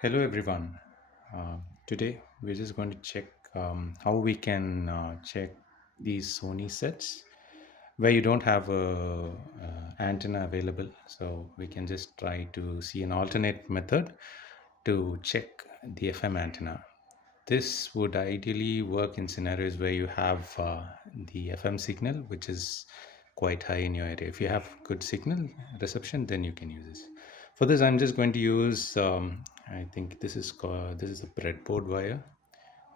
Hello everyone. Today we're just going to check how we can check these Sony sets where you don't have a antenna available. So we can just try to see an alternate method to check the FM antenna. This would ideally work in scenarios where you have the FM signal, which is quite high in your area. If you have good signal reception, then you can use this. For this, I'm just going to use. I think this is a breadboard wire,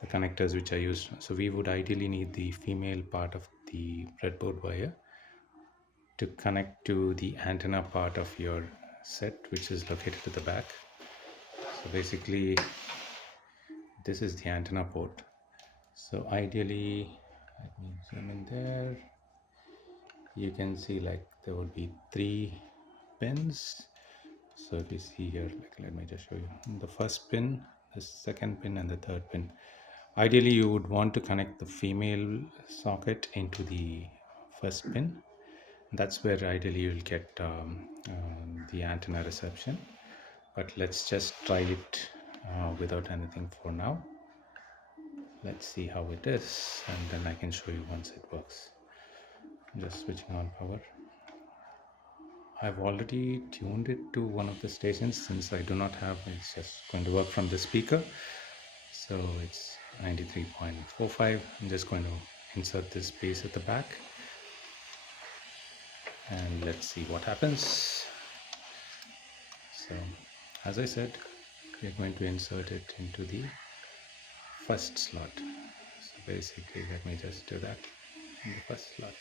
the connectors which are used. So we would ideally need the female part of the breadboard wire to connect to the antenna part of your set, which is located at the back. So basically, this is the antenna port. So ideally, let me zoom in there. You can see like there would be 3 pins. So if you see here, like let me just show you the first pin, the second pin, and the third pin. Ideally, you would want to connect the female socket into the first pin. That's where ideally you'll get the antenna reception. But let's just try it without anything for now. Let's see how it is, and then I can show you once it works. Just switching on power. I've already tuned it to one of the stations. Since I do not have, it's just going to work from the speaker. So it's 93.45. I'm just going to insert this base at the back and let's see what happens. So as I said, we're going to insert it into the first slot. So basically, let me just do that in the first slot.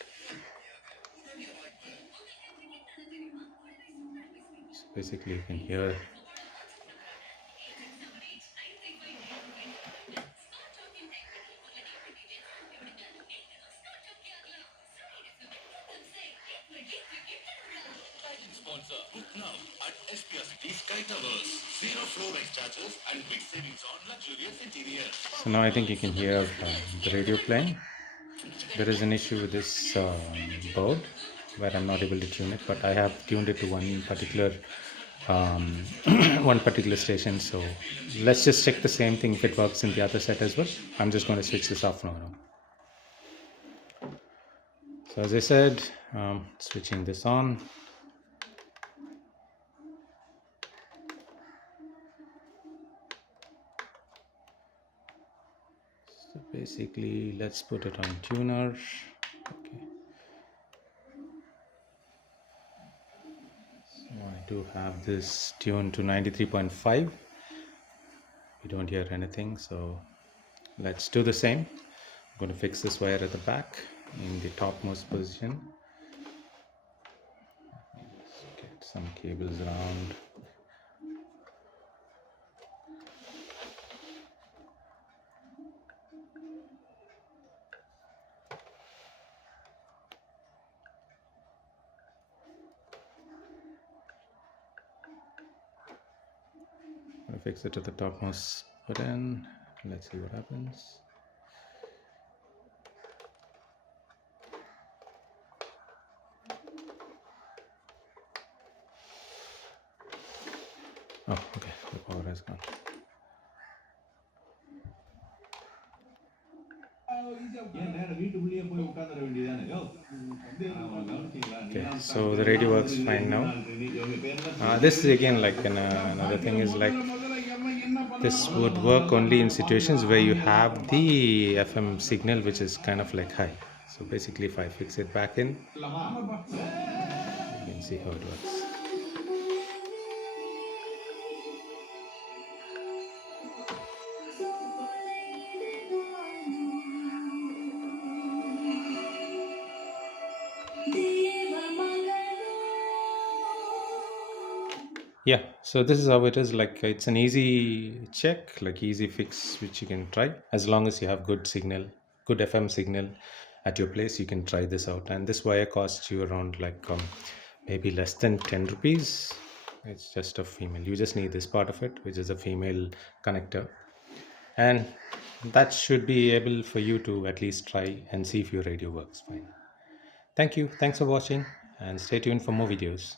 So basically, you can hear Sponsor. Book now at CurioZCity Sky Towers. Zero floor rent charges and big savings on luxurious interiors. So now I think you can hear the radio playing. There is an issue with this board where I'm not able to tune it, but I have tuned it to one particular one particular station. So let's just check the same thing if it works in the other set as well. I'm just going to switch this off now. So as I said, switching this on. So basically, let's put it on tuner. Okay. So I do have this tuned to 93.5. We don't hear anything, so let's do the same. I'm going to fix this wire at the back in the topmost position. Let's get some cables around. I'm going to fix it to the topmost button. Let's see what happens. Oh, okay, the power has gone. Okay, so the radio works fine now. This is again like another thing is like this would work only in situations where you have the FM signal which is kind of like high. So basically, if I fix it back in, you can see how it works. Yeah, so this is how it is. Like it's an easy check, like easy fix which you can try as long as you have good signal, good FM signal at your place. You can try this out, and this wire costs you around like maybe less than 10 rupees. It's just a female. You just need this part of it, which is a female connector, and that should be able for you to at least try and see if your radio works fine. Thank you. Thanks for watching, and stay tuned for more videos.